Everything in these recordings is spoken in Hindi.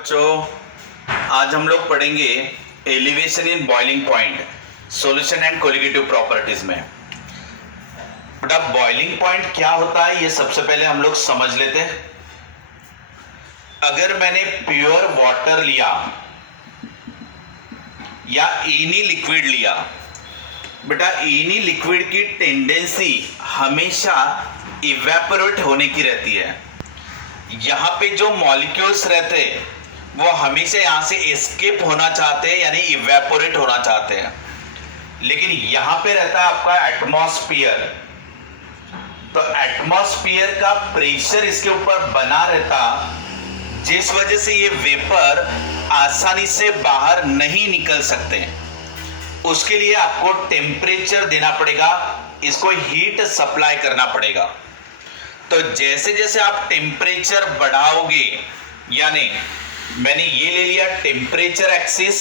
बच्चों, आज हम लोग पढ़ेंगे elevation in boiling point, solution and colligative properties में। बेटा, बॉइलिंग पॉइंट क्या होता है ये सबसे पहले हम लोग समझ लेते हैं। अगर मैंने प्योर वाटर लिया या एनी लिक्विड लिया, बेटा एनी लिक्विड की टेंडेंसी हमेशा इवेपोरेट होने की रहती है। यहां पे जो मॉलिक्यूल्स रहते हैं वो हमेशा यहां से एस्केप होना चाहते हैं, यानी इवेपोरेट होना चाहते हैं। लेकिन यहां पे रहता है आपका एटमॉस्फेयर, तो एटमॉस्फेयर का प्रेशर इसके ऊपर बना रहता, जिस वजह से ये वेपर आसानी से बाहर नहीं निकल सकते। उसके लिए आपको टेम्परेचर देना पड़ेगा, इसको हीट सप्लाई करना पड़ेगा। तो जैसे जैसे आप टेम्परेचर बढ़ाओगे, यानी मैंने ये ले लिया टेम्परेचर एक्सिस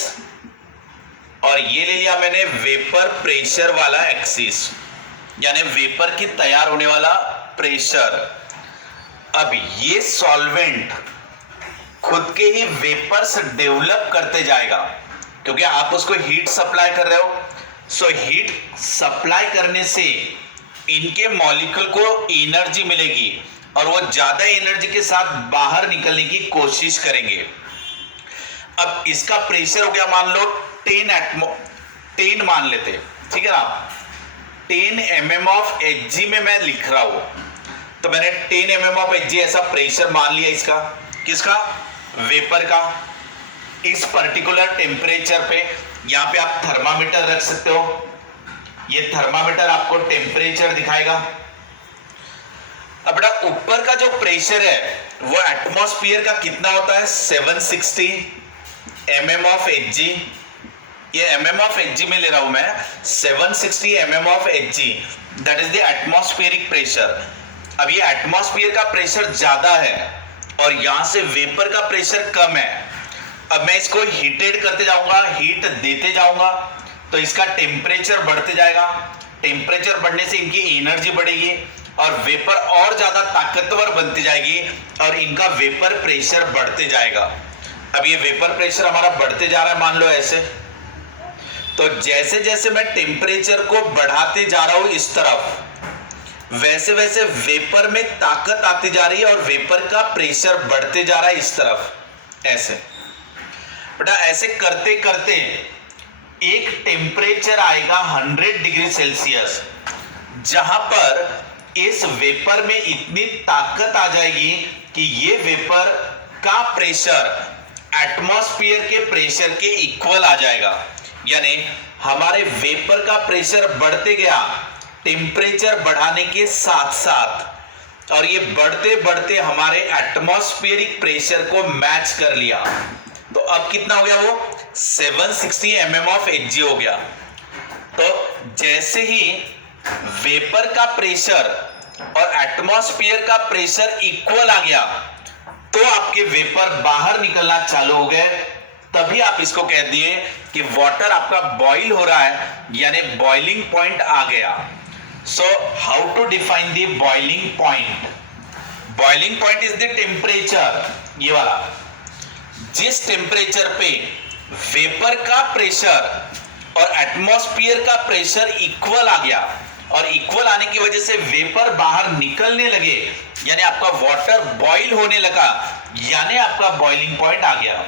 और ये ले लिया मैंने वेपर प्रेशर वाला एक्सिस, यानी वेपर की तैयार होने वाला प्रेशर। अब ये सॉल्वेंट खुद के ही वेपर्स डेवलप करते जाएगा, क्योंकि आप उसको हीट सप्लाई कर रहे हो। सो हीट सप्लाई करने से इनके मॉलिक्यूल को एनर्जी मिलेगी और वो ज्यादा एनर्जी के साथ बाहर निकलने की कोशिश करेंगे। अब इसका प्रेशर हो गया, मान लो 10 मान लेते, ठीक है ना। 10 mm ऑफ Hg में मैं लिख रहा हूं, तो मैंने 10 mm ऑफ Hg ऐसा प्रेशर मान लिया इसका, किसका, वेपर का। इस पर्टिकुलर टेम्परेचर पे यहां पे आप थर्मामीटर रख सकते हो, ये थर्मामीटर आपको टेम्परेचर दिखाएगा। अब बेटा ऊपर का जो प्रेशर है वो एटमॉस्फेयर का कितना होता है, 760 mm ऑफ Hg। ये mm ऑफ Hg में ले रहा हूं मैं, 760 mm of Hg, that is the atmospheric pressure. अब ये एटमॉस्फेयर का प्रेशर ज्यादा है और यहां से वेपर का प्रेशर कम है। अब मैं इसको हीटेड करते जाऊंगा, हीट देते जाऊंगा, तो इसका टेम्परेचर बढ़ते जाएगा। टेम्परेचर बढ़ने से इनकी एनर्जी बढ़ेगी और वेपर और ज्यादा ताकतवर बनती जाएगी और इनका वेपर प्रेशर बढ़ते जाएगा। अब ये वेपर प्रेशर हमारा बढ़ते जा रहा है, मान लो ऐसे। तो जैसे जैसे मैं टेम्परेचर को बढ़ाते जा रहा हूं इस तरफ, वैसे वैसे वेपर में ताकत आती जा रही है और वेपर का प्रेशर बढ़ते जा रहा है इस तरफ, ऐसे। बेटा ऐसे करते करते एक टेम्परेचर आएगा 100 डिग्री सेल्सियस, जहां पर इस वेपर में इतनी ताकत आ जाएगी कि ये वेपर का प्रेशर एटमॉस्फेयर के प्रेशर के इक्वल आ जाएगा। यानी हमारे वेपर का प्रेशर बढ़ते गया टेम्परेचर बढ़ाने के साथ साथ, और ये बढ़ते बढ़ते हमारे एटमॉस्फेरिक प्रेशर को मैच कर लिया। तो अब कितना हो गया, वो 760 mm ऑफ Hg हो गया। तो जैसे ही वेपर का प्रेशर और एटमॉस्फेयर का प्रेशर इक्वल आ गया, तो आपके वेपर बाहर निकलना चालू हो गए। तभी आप इसको कह दिए कि वाटर आपका बॉइल हो रहा है, यानी बॉइलिंग पॉइंट आ गया। So how to define the boiling point? Boiling point is the temperature, ये वाला, जिस टेम्परेचर पे वेपर का प्रेशर और एटमॉस्फेयर का प्रेशर इक्वल आ गया, और इक्वल आने की वजह से वेपर बाहर निकलने लगे, यानी आपका वाटर बॉइल होने लगा, यानी आपका बॉइलिंग पॉइंट आ गया।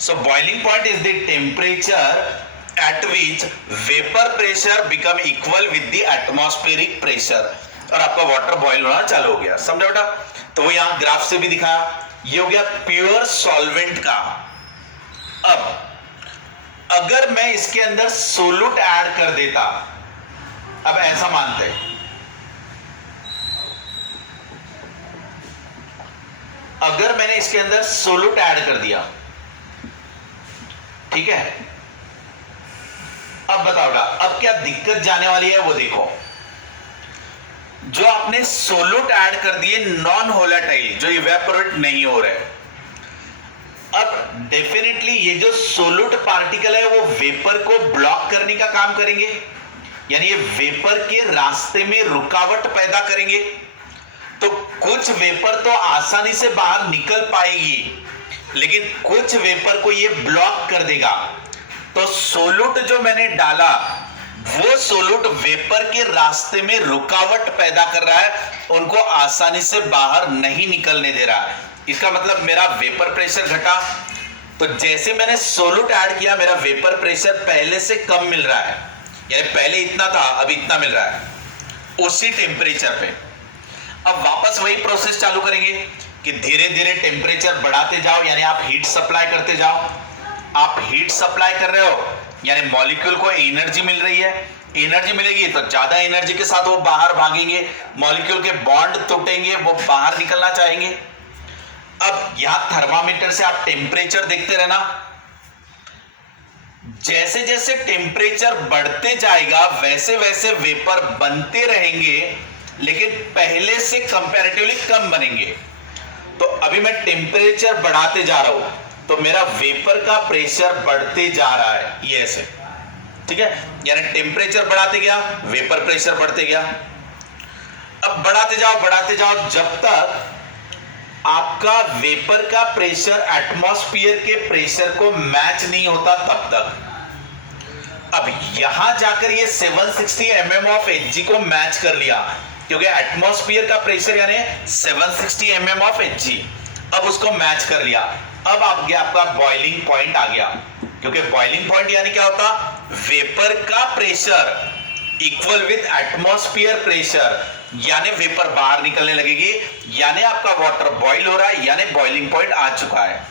सो boiling point is the temperature at which vapour pressure become equal with the atmospheric pressure, और आपका वाटर बॉइल होना चालू हो गया। समझा बेटा? तो वो यहां ग्राफ से भी दिखाया। ये हो गया प्योर सॉल्वेंट का। अब अगर मैं इसके अंदर सोलूट ऐड कर देता, अब ऐसा मानते हैं, अगर मैंने इसके अंदर सोलूट ऐड कर दिया, ठीक है, अब बताओ अब क्या दिक्कत जाने वाली है वो देखो। जो आपने सोलूट ऐड कर दिए नॉन वोलेटाइल, जो इवेपोरेट नहीं हो रहे, अब डेफिनेटली ये जो सोलूट पार्टिकल है वो वेपर को ब्लॉक करने का काम करेंगे, यानी ये वेपर के रास्ते में रुकावट पैदा करेंगे। तो कुछ वेपर तो आसानी से बाहर निकल पाएगी, लेकिन कुछ वेपर को ये ब्लॉक कर देगा। तो सोलूट जो मैंने डाला वो सोलूट वेपर के रास्ते में रुकावट पैदा कर रहा है, उनको आसानी से बाहर नहीं निकलने दे रहा है। इसका मतलब मेरा वेपर प्रेशर घटा। तो जैसे मैंने सोलूट ऐड किया मेरा वेपर प्रेशर पहले से कम मिल रहा है, यानी पहले इतना था अब इतना मिल रहा है उसी टेम्परेचर पे। अब वापस वही प्रोसेस चालू करेंगे कि धीरे धीरे टेम्परेचर बढ़ाते जाओ, यानी आप हीट सप्लाई करते जाओ। आप हीट सप्लाई कर रहे हो यानी मॉलिक्यूल को एनर्जी मिल रही है। एनर्जी मिलेगी तो ज्यादा एनर्जी के साथ वो बाहर भागेंगे, मॉलिक्यूल के बॉन्ड टूटेंगे, वो बाहर निकलना चाहेंगे। अब यहां थर्मामीटर से आप टेम्परेचर देखते रहना। जैसे जैसे टेम्परेचर बढ़ते जाएगा वैसे वैसे वेपर बनते रहेंगे, लेकिन पहले से कंपैरेटिवली कम बनेंगे। तो अभी मैं टेम्परेचर बढ़ाते जा रहा हूं तो मेरा वेपर का प्रेशर बढ़ते जा रहा है, ये ऐसे, ठीक है। यानी टेम्परेचर बढ़ाते गया वेपर प्रेशर बढ़ते गया। अब बढ़ाते जाओ जब तक आपका वेपर का प्रेशर एटमॉस्फेयर के प्रेशर को मैच नहीं होता तब तक। अब यहां जाकर ये 760 mm ऑफ Hg को मैच कर लिया, क्योंकि एटमॉस्फेयर का प्रेशर यानी 760 mm ऑफ Hg, अब उसको मैच कर लिया। अब आपका बॉइलिंग पॉइंट आ गया, क्योंकि बॉइलिंग पॉइंट यानी क्या होता, वेपर का pressure equal with atmosphere pressure, यानी वेपर बाहर निकलने लगेगी, यानी आपका वाटर बॉइल हो रहा है, यानी बॉइलिंग पॉइंट आ चुका है।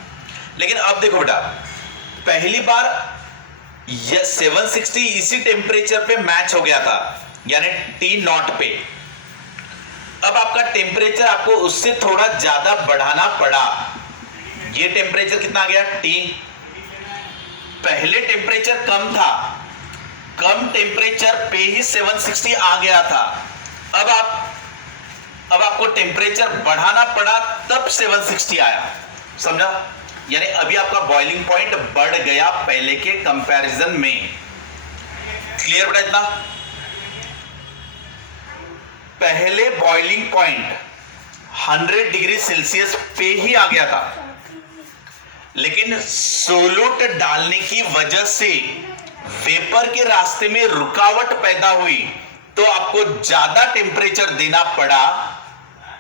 लेकिन अब देखो बेटा, पहली बार ये 760 इसी टेम्परेचर पे मैच हो गया था, यानी T0 पे। अब आपका टेम्परेचर आपको उससे थोड़ा ज्यादा बढ़ाना पड़ा। ये टेम्परेचर कितना आ गया T। पहले टेम्परेचर कम था, कम टेम्परेचर पे ही 760 आ गया था। अब आपको टेम्परेचर बढ़ाना पड़ा तब 760 आया, समझा। यानी अभी आपका बॉइलिंग पॉइंट बढ़ गया पहले के कंपैरिजन में। क्लियर बेटा इतना। पहले बॉइलिंग पॉइंट 100 डिग्री सेल्सियस पे ही आ गया था, लेकिन सोलूट डालने की वजह से वेपर के रास्ते में रुकावट पैदा हुई, तो आपको ज्यादा टेम्परेचर देना पड़ा,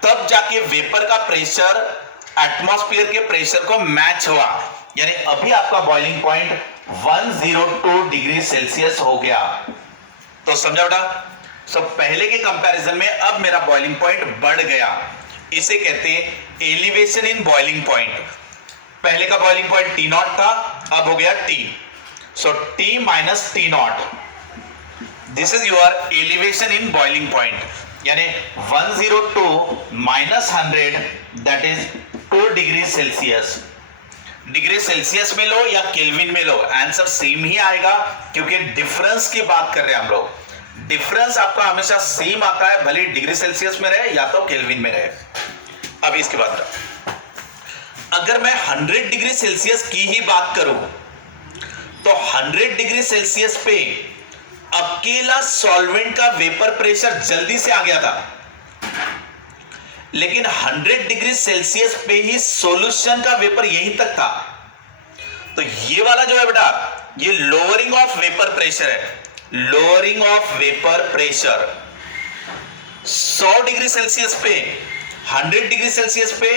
तब जाके वेपर का प्रेशर एटमॉस्फेयर के प्रेशर को मैच हुआ। यानी अभी आपका बॉइलिंग पॉइंट 102 डिग्री सेल्सियस हो गया। तो समझा बेटा। सो पहले के कंपैरिजन में अब मेरा बॉइलिंग पॉइंट बढ़ गया, इसे कहते हैं एलिवेशन इन बॉइलिंग पॉइंट। पहले का बॉइलिंग पॉइंट T0 था, अब हो गया T। So T minus T0, this is your elevation in boiling point, यानी 102 minus 100 that is 2 degree Celsius. Degree Celsius में लो या केल्विन में लो, आंसर सेम ही आएगा, क्योंकि डिफरेंस की बात कर रहे हैं हम लोग। डिफरेंस आपका हमेशा सेम आता है, भले डिग्री सेल्सियस में रहे या तो केल्विन में रहे। अब इसके बाद अगर मैं 100 डिग्री सेल्सियस की ही बात करूं तो 100 डिग्री सेल्सियस पे अकेला सॉल्वेंट का वेपर प्रेशर जल्दी से आ गया था, लेकिन 100 डिग्री सेल्सियस पे ही सॉल्यूशन का वेपर यहीं तक था। तो ये वाला जो है बेटा, ये लोअरिंग ऑफ वेपर प्रेशर है, lowering of vapour pressure. 100 degree Celsius पे 100 डिग्री सेल्सियस पे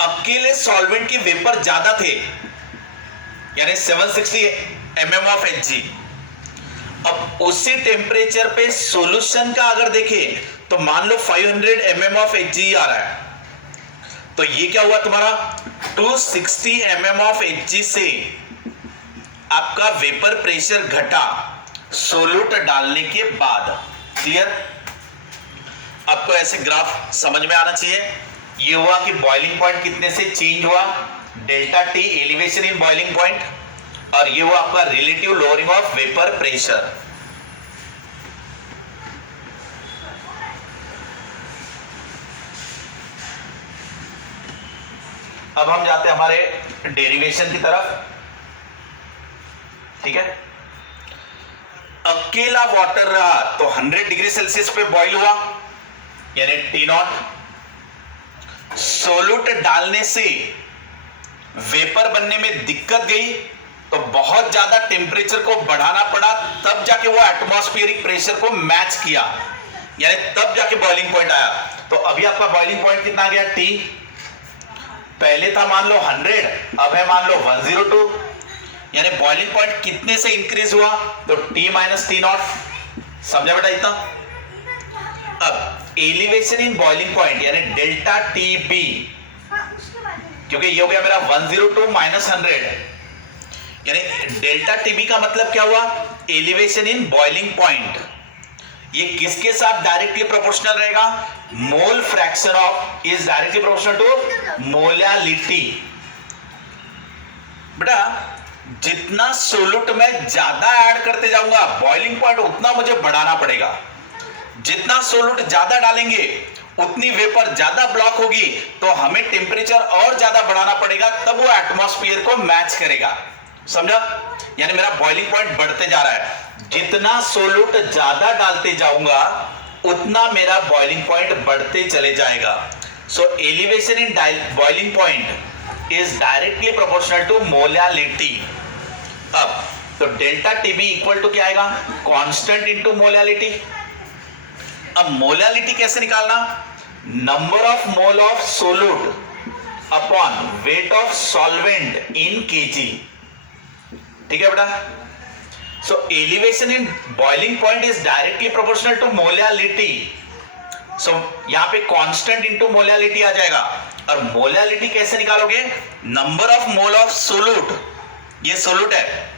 अकेले सॉल्वेंट के वेपर ज्यादा थे, यानी 760 mm ऑफ Hg। अब उसी टेम्परेचर पे सॉल्यूशन का अगर देखें तो मान लो 500 mm ऑफ Hg आ रहा है, तो ये क्या हुआ तुम्हारा 260 mm ऑफ Hg से आपका वेपर प्रेशर घटा सोलूट डालने के बाद। क्लियर। आपको ऐसे ग्राफ समझ में आना चाहिए। ये हुआ कि बॉइलिंग पॉइंट कितने से चेंज हुआ, delta T elevation in boiling point, और ये हुआ आपका relative lowering of vapour pressure. अब हम जाते हैं हमारे डेरिवेशन की तरफ, ठीक है। अकेला वाटर रहा तो 100 डिग्री सेल्सियस पे बॉइल हुआ, यानी T0। सोलूट डालने से वेपर बनने में दिक्कत गई तो बहुत ज्यादा टेम्परेचर को बढ़ाना पड़ा, तब जाके वो एटमॉस्फेरिक प्रेशर को मैच किया, यानी तब जाके बॉइलिंग पॉइंट आया। तो अभी आपका बॉइलिंग पॉइंट कितना आ गया T, पहले था मान लो 100, अब है मान लो 102, यानी बॉइलिंग पॉइंट कितने से इंक्रीज हुआ, तो T माइनस T नॉट। समझा बेटा इतना? अब एलिवेशन इन बॉइलिंग पॉइंट यानी डेल्टा TB, क्योंकि ये हो गया मेरा 102 माइनस 100, यानी डेल्टा TB का मतलब क्या हुआ, एलिवेशन इन बॉइलिंग पॉइंट। ये किसके साथ डायरेक्टली प्रोपोर्शनल रहेगा, mole fraction of is directly proportional to molality. बेटा जितना सोल्यूट में ज्यादा ऐड करते जाऊंगा बॉइलिंग पॉइंट उतना मुझे बढ़ाना पड़ेगा। जितना सोल्यूट ज्यादा डालेंगे उतनी वेपर ज्यादा ब्लॉक होगी, तो हमें टेम्परेचर और ज्यादा बढ़ाना पड़ेगा, तब वो एटमॉस्फेयर को मैच करेगा। समझा? यानी मेरा बॉइलिंग पॉइंट बढ़ते जा रहा है, जितना सोल्यूट ज्यादा डालते जाऊंगा उतना मेरा बॉइलिंग पॉइंट बढ़ते चले जाएगा। So elevation in boiling point is directly proportional to molality. अब तो डेल्टा TB इक्वल टू क्या आएगा, कांस्टेंट इनटू मोलालिटी। अब मोलालिटी कैसे निकालना, number of mole of solute upon weight of solvent in KG. ठीक है बेटा? So elevation in boiling point is directly proportional to molality. So यहां पे कांस्टेंट इनटू मोलालिटी आ जाएगा। और मोलालिटी कैसे निकालोगे, number of mole of solute, ये सोल्यूट है,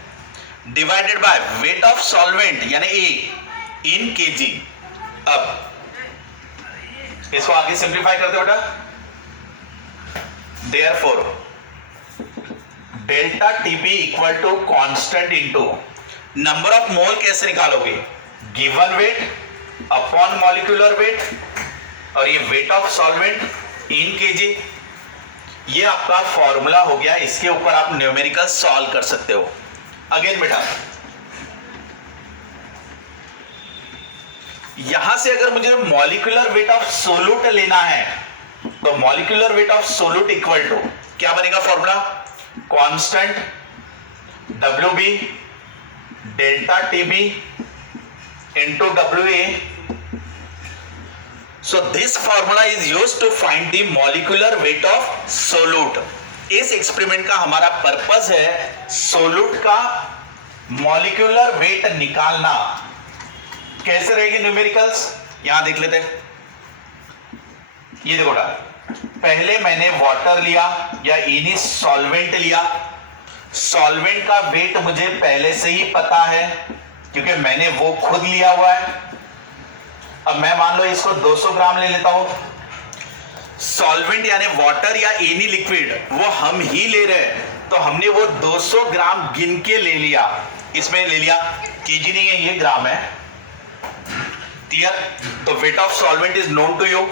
divided by weight of solvent यानी A इन केजी। अब इसको आगे सिंप्लीफाई करते हो बेटा, therefore delta TB equal to constant into number of mole कैसे निकालोगे, given weight upon molecular weight, और ये weight of solvent in kg. ये आपका फॉर्मूला हो गया, इसके ऊपर आप न्यूमेरिकल सॉल्व कर सकते हो। अगेन बेटा यहां से अगर मुझे मॉलिक्यूलर वेट ऑफ सोल्यूट लेना है तो molecular weight of solute equal to क्या बनेगा फॉर्मूला, कांस्टेंट WB डेल्टा TB into WA. So this formula is used to find the molecular weight of solute. इस एक्सपेरिमेंट का हमारा पर्पस है सोल्यूट का मॉलिक्यूलर वेट निकालना। कैसे रहेगी न्यूमेरिकल्स, यहां देख लेते हैं। ये देखो बेटा, पहले मैंने वाटर लिया या इनी सॉल्वेंट लिया। सॉल्वेंट का वेट मुझे पहले से ही पता है क्योंकि मैंने वो खुद लिया हुआ है। अब मैं मान लो इसको 200 ग्राम ले लेता हूं। सॉल्वेंट यानी वाटर या एनी लिक्विड वो हम ही ले रहे हैं, तो हमने वो 200 ग्राम गिन के ले लिया, इसमें ले लिया, केजी नहीं है ये ग्राम है। क्लियर? तो weight of solvent is known to you.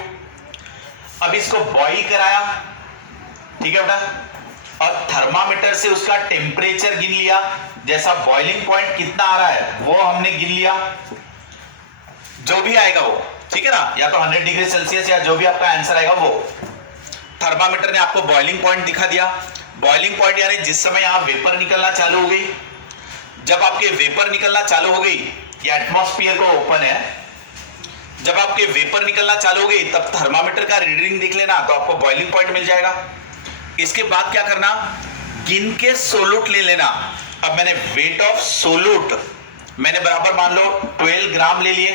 अब इसको बॉइल कराया, ठीक है बेटा, और थर्मामीटर से उसका टेम्परेचर गिन लिया, जैसा बॉइलिंग पॉइंट कितना आ रहा है वो हमने गिन लिया, जो भी आएगा वो, ठीक है ना, या तो 100 डिग्री सेल्सियस या जो भी आपका आंसर आएगा वो। थर्मामीटर ने आपको बॉइलिंग पॉइंट दिखा दिया। बॉइलिंग पॉइंट यानी जिस समय यहां वेपर निकलना चालू हो गई, जब आपके वेपर निकलना चालू हो गई, ये एटमॉस्फेयर को ओपन है, जब आपके वेपर निकलना चालू हो गई तब थर्मामीटर का रीडिंग देख लेना, तो आपको बॉइलिंग पॉइंट मिल जाएगा। इसके बाद क्या करना, गिन के सोल्यूट ले लेना। अब मैंने वेट ऑफ सोल्यूट मैंने बराबर मान लो 12 ग्राम ले लिए,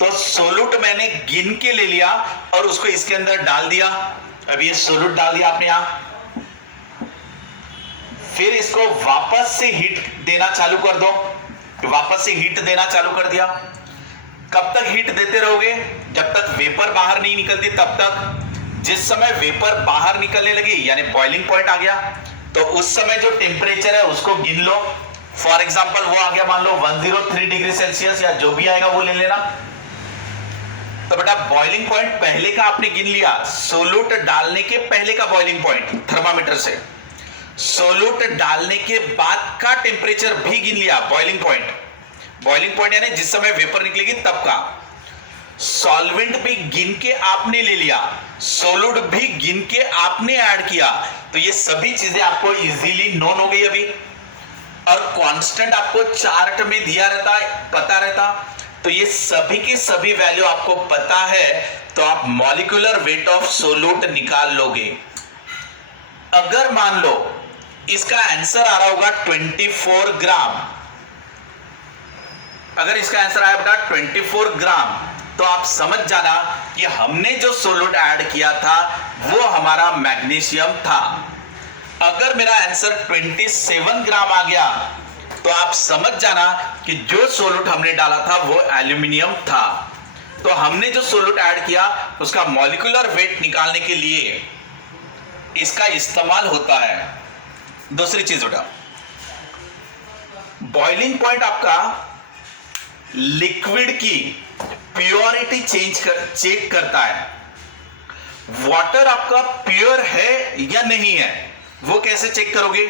तो सोल्यूट मैंने गिन के ले लिया और उसको इसके अंदर डाल दिया। अब ये सोल्यूट डाल दिया आपने यहां, फिर इसको वापस से हीट देना चालू कर दो। वापस से हीट देना चालू कर दिया। कब तक हीट देते रहोगे, जब तक वेपर बाहर नहीं निकलती तब तक। जिस समय वेपर बाहर निकलने लगी यानी बॉइलिंग पॉइंट आ गया, तो उस समय जो टेम्परेचर है उसको गिन लो। फॉर एग्जांपल वो आ गया मान लो 103 डिग्री सेल्सियस या जो भी आएगा वो ले लेना। तो बेटा बॉइलिंग पॉइंट पहले का आपने गिन लिया, सोल्यूट डालने के पहले का बॉइलिंग पॉइंट थर्मामीटर से, सोल्यूट डालने के बाद का टेम्परेचर भी गिन लिया, बॉइलिंग पॉइंट। बॉइलिंग पॉइंट यानी जिस समय वेपर निकलेगी तब का। सॉल्वेंट भी गिन के आपने ले लिया, सोल्यूट भी गिन के आपने ऐड किया। तो ये सभी चीजें आपको इजीली नोन हो गई अभी। और कांस्टेंट आपको चार्ट में दिया रहता है, पता रहता, तो ये सभी की सभी वैल्यू आपको पता है, तो आप मॉलिक्यूलर वेट ऑफ सोल्यूट निकाल लोगे। अगर मान लो इसका आंसर आ रहा होगा 24 ग्राम, अगर इसका आंसर आया बेटा 24 ग्राम, तो आप समझ जाना कि हमने जो सोल्यूट ऐड किया था वो हमारा मैग्नीशियम था। अगर मेरा आंसर 27 ग्राम आ गया, तो आप समझ जाना कि जो सोल्यूट हमने डाला था वो एल्यूमिनियम था। तो हमने जो सोल्यूट ऐड किया उसका मॉलिक्यूलर वेट निकालने के लिए इसका इस्तेमाल होता है। दूसरी चीज बेटा, बॉइलिंग पॉइंट आपका लिक्विड की प्योरिटी चेक करता है। वाटर आपका प्योर है या नहीं है, वो कैसे चेक करोगे?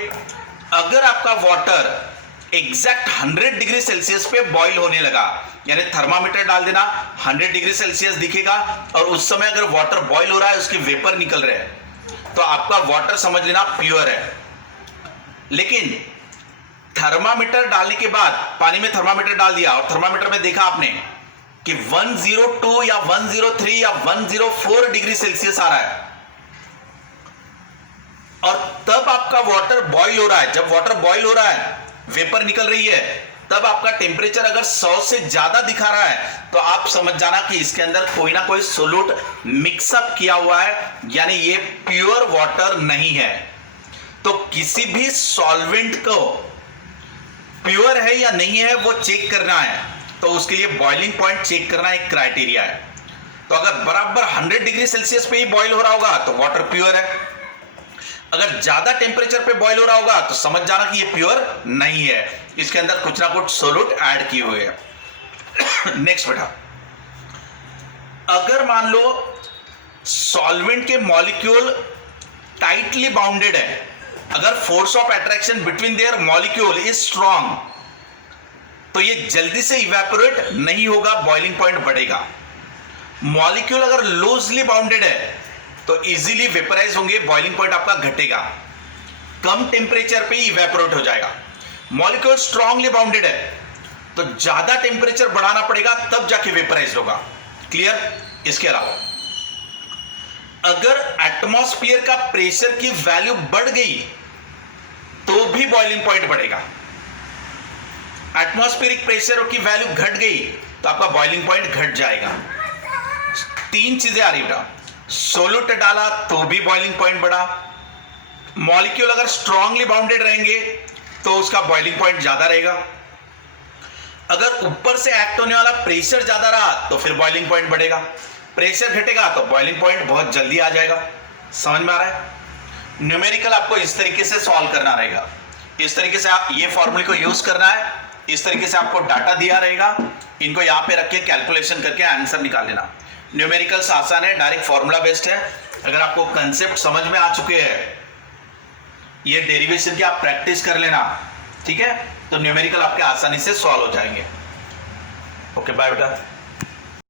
अगर आपका वाटर एग्जैक्ट 100 डिग्री सेल्सियस पे बॉईल होने लगा, यानी थर्मामीटर डाल देना, 100 डिग्री सेल्सियस दिखेगा, और उस समय अगर वाटर बॉईल हो रहा है, उसके वेपर निकल रहे हैं, तो आपका वाटर समझ लेना प्योर है। लेकिन थर्मामीटर डालने के बाद, पानी में थर्मामीटर डाल दिया और थर्मामीटर में देखा आपने कि 102 या 103 या 104 डिग्री सेल्सियस आ रहा है, और तब आपका वाटर बॉईल हो रहा है। जब वाटर बॉईल हो रहा है, वेपर निकल रही है, तब आपका टेम्परेचर अगर 100 से ज्यादा दिखा रहा है, तो आप समझ जाना कि इसके अंदर कोई ना कोई सोल्यूट मिक्सअप किया हुआ है, यानी ये प्योर वाटर नहीं है। तो किसी भी सॉल्वेंट को प्योर है या नहीं है वो चेक करना है, तो उसके लिए बॉइलिंग पॉइंट चेक करना एक क्राइटेरिया है। तो अगर बराबर 100 डिग्री सेल्सियस पे ही बॉईल हो रहा होगा तो वाटर प्योर है, अगर ज्यादा टेम्परेचर पे बॉईल हो रहा होगा तो समझ जाना कि ये प्योर नहीं है, इसके अंदर कुछ ना कुछ सोल्यूट ऐड किए हुए हैं। नेक्स्ट बेटा, अगर मान लो सॉल्वेंट के मॉलिक्यूल टाइटली बाउंडेड है, अगर force of attraction between their molecule is strong, तो ये जल्दी से इवेपोरेट नहीं होगा, बॉइलिंग पॉइंट बढ़ेगा। मॉलिक्यूल अगर लूजली बाउंडेड है तो इजीली वेपराइज होंगे, बॉइलिंग पॉइंट आपका घटेगा, कम टेम्परेचर पे ही इवेपोरेट हो जाएगा। मॉलिक्यूल स्ट्रांगली बाउंडेड है तो ज्यादा टेम्परेचर बढ़ाना पड़ेगा, तब जाके वेपराइज होगा। क्लियर? इसके अलावा अगर एटमॉस्फेयर का प्रेशर की वैल्यू बढ़ गई तो भी बॉइलिंग पॉइंट बढ़ेगा। एटमॉस्फेरिक प्रेशर की वैल्यू घट गई तो आपका बॉइलिंग पॉइंट घट जाएगा। 3 चीजें आ रही बेटा, सोल्यूट डाला तो भी बॉइलिंग पॉइंट बढ़ा, मॉलिक्यूल अगर स्ट्रांगली बाउंडेड रहेंगे तो उसका बॉइलिंग पॉइंट ज्यादा रहेगा, अगर ऊपर से एक्ट होने वाला प्रेशर ज्यादा रहा तो फिर बॉइलिंग पॉइंट बढ़ेगा, प्रेशर घटेगा तो बॉइलिंग पॉइंट बहुत जल्दी आ जाएगा। समझ में आ रहा है? न्यूमेरिकल आपको इस तरीके से सॉल्व करना रहेगा, इस तरीके से आप ये फॉर्मूले को यूज करना है, इस तरीके से आपको डाटा दिया रहेगा, इनको यहां पे रख के कैलकुलेशन करके आंसर निकाल लेना। न्यूमेरिकल्स आसान है, डायरेक्ट फॉर्मूला बेस्ड है। अगर आपको कंसेप्ट समझ में आ चुके हैं, ये डेरिवेशन की आप प्रैक्टिस कर लेना, ठीक है, तो न्यूमेरिकल आपके आसानी से सॉल्व हो जाएंगे। ओके, बाय बेटा।